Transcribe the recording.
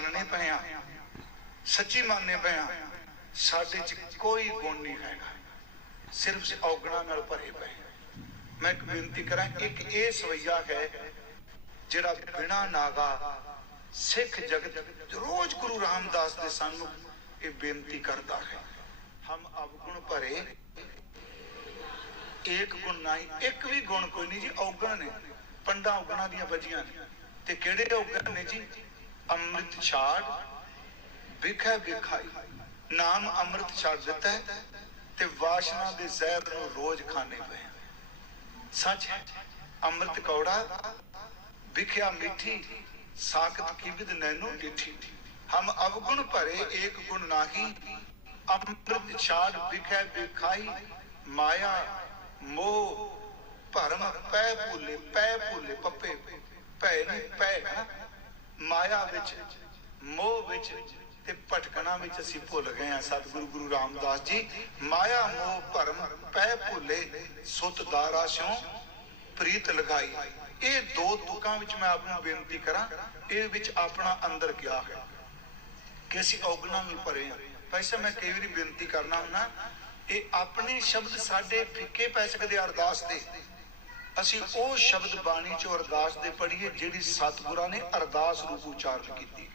ਮੰਨਣੇ ਪਏ ਸੱਚੀ ਮੰਨਣੇ ਪਏ ਸਾਡੇ 'ਚ ਕੋਈ ਗੁਣ ਨਹੀਂ ਹੈਗਾ। ਸਿਰਫ ਔਗਣਾ ਨਾਲ ਭਰੇ ਪਏ ਮੈਂ ਇੱਕ ਬੇਨਤੀ ਕਰਾਂ, ਇੱਕ ਇਹ ਸਵਈਆ ਹੈ, ਜਿਹੜਾ ਬਿਨਾ ਨਾਗਾ ਸਿੱਖ ਜਗਤ ਰੋਜ਼ ਗੁਰੂ ਰਾਮਦਾਸ ਦੇ ਸਾਨੂੰ ਇਹ ਬੇਨਤੀ ਕਰਦਾ ਹੈ। ਹਮ ਅਵਗੁਣ ਭਰੇ। ਏਕ ਗੁਣ ਨਹੀਂ, ਇੱਕ ਵੀ ਗੁਣ ਕੋਈ ਨਹੀਂ ਜੀ, ਔਗਣ ਨੇ। ਪੰਡਾ ਔਗਣਾ ਦੀਆਂ ਵਜੀਆਂ ਨੇ। ਤੇ ਕਿਹੜੇ ਔਗਣ ਨੇ ਜੀ? ਅੰਮ੍ਰਿਤ ਛਾੜ ਵਿਖੇ ਵਿਖਾਈ। ਨਾਮ ਅੰਮ੍ਰਿਤ ਛੱਡ ਦਿੱਤਾ ਹੈ ਤੇ ਵਾਸ਼ਨਾ ਦੇ ਜ਼ਹਿਰ ਨੂੰ ਰੋਜ਼ ਖਾਣੇ ਪਏ ਸੱਚ ਹੈ, ਅੰਮ੍ਰਿਤ ਕੌੜਾ, ਵਿਖਿਆ ਮਿੱਠੀ, ਸਾਖਤ ਕੀ ਨੈਨੋ ਡਿਠੀ ਹਮ ਅਵਗੁਣ ਭਰੇ ਏਕ ਗੁਣ ਨਾਹੀ, ਅੰਮ੍ਰਿਤ ਛਾੜ ਵਿਖੇ ਵਿਖਾਈ। ਮਾਇਆ, ਮੋਹ, ਭਰਮ ਪੈ ਭੁੱਲੇ ਪੈ ਭੁੱਲੇ, ਪੱਪੇ ਪੈ ਨਹੀਂ ਪੈ ਮਾਇਆ ਵਿੱਚ, ਮੋਹ ਵਿੱਚ ਤੇ ਭਟਕਣਾ ਵਿੱਚ ਅਸੀਂ ਭੁੱਲ ਗਏ ਆ ਸਤਿਗੁਰੂ ਗੁਰੂ ਰਾਮਦਾਸ ਜੀ, ਮਾਇਆ, ਮੋਹ, ਭਰਮ, ਪੈ ਭੁੱਲੇ, ਸੁਤ ਦਾਰਾ ਸਿਉ ਪ੍ਰੀਤ ਲਗਾਈ। ਇਹ ਦੋ ਤੁਕਾਂ ਵਿੱਚ ਮੈਂ ਆਪ ਨੂੰ ਬੇਨਤੀ ਕਰਾਂ, ਇਹ ਵਿੱਚ ਆਪਣਾ ਅੰਦਰ ਗਿਆ ਹੈ ਕਿ ਅਸੀਂ ਔਗਣਾ ਨੂੰ ਭਰੇ ਹਾਂ। ਵੈਸੇ ਮੈਂ ਕਈ ਵਾਰੀ ਬੇਨਤੀ ਕਰਨਾ ਹੁੰਦਾ, ਇਹ ਆਪਣੇ ਸ਼ਬਦ ਸਾਡੇ ਫਿੱਕੇ ਪੈ ਸਕਦੇ ਅਰਦਾਸ ਦੇ। ਅਸੀਂ ਉਹ ਸ਼ਬਦ ਬਾਣੀ ਚੋਂ ਅਰਦਾਸ ਦੇ ਪੜ੍ਹੀਏ ਜਿਹੜੀ ਸਤਿਗੁਰਾਂ ਨੇ ਅਰਦਾਸ ਰੂਪ ਉਚਾਰਨ ਕੀਤੀ। ਹੈ